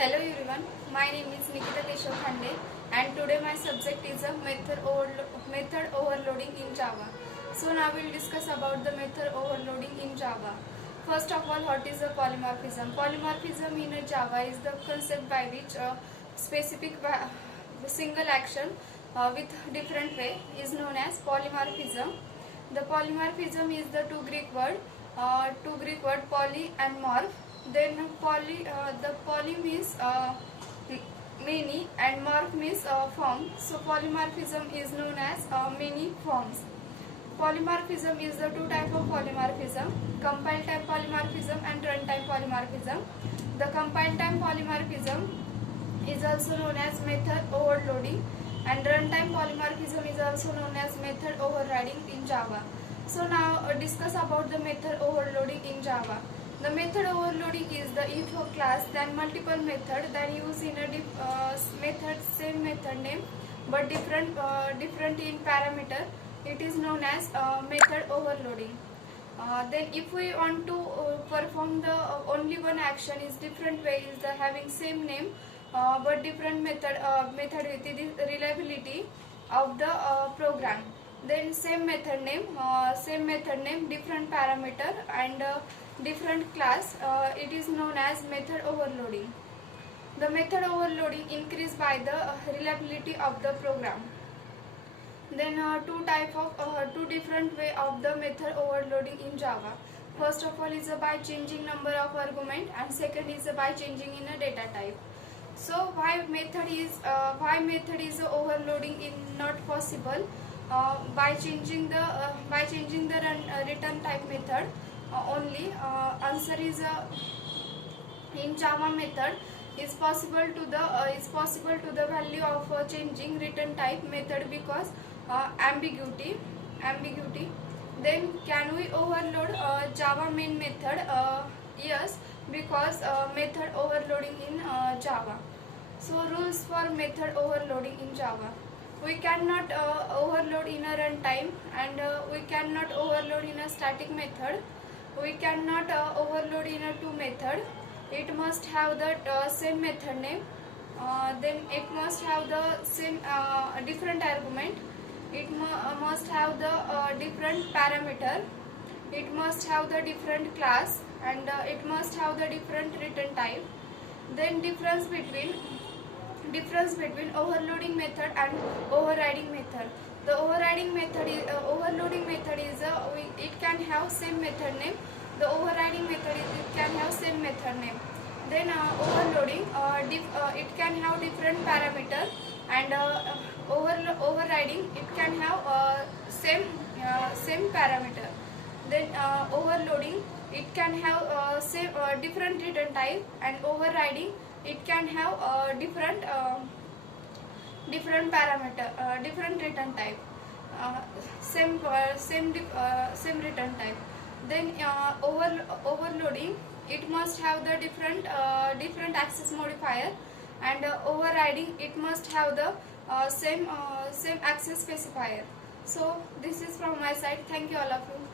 Hello everyone, my name is Nikita Keshav Khande and today my subject is a method overloading in Java. So now we will discuss about the method overloading in Java. First of all, what is a polymorphism? Polymorphism in Java is the concept by which a specific single action with different way is known as polymorphism. The polymorphism is the two Greek word poly and morph. Then the poly means many and morph means form. So polymorphism is known as many forms. Polymorphism is the two type of polymorphism: compile time polymorphism and runtime polymorphism. The compile time polymorphism is also known as method overloading, and runtime polymorphism is also known as method overriding in Java. So now discuss about the method overloading in Java. The method overloading is the if a class then multiple method that use in a same method name but different in parameter. It is known as method overloading. Then if we want to perform the only one action is different way is the having same name but different method with the reliability of the program. Then same method name, different parameter and different class. It is known as method overloading. The method overloading increase by the reliability of the program. Then two different way of the method overloading in Java. First of all is by changing number of argument, and second is by changing in a data type. So why method is overloading is not possible by changing the return type method only. Answer is in Java method is possible to the value of changing return type method because ambiguity. Then can we overload Java main method? Yes, because method overloading in Java. So rules for method overloading in Java: we cannot overload in a runtime, and we cannot overload in a static method. We cannot overload in a two method. It must have the same method name. Then it must have the same different argument. It must have the different parameter. It must have the different class, and it must have the different return type. Then difference between overloading method and overriding method. The overloading method is it can have same method name. The overriding method is it can have same method name. Then overloading it can have different parameter, and overriding it can have same parameter. Then overloading it can have same different return type, and overriding it can have different parameter, different return type, same return type. Then overloading it must have the different access modifier, and overriding it must have the same access specifier. So this is from my side. Thank you all of you.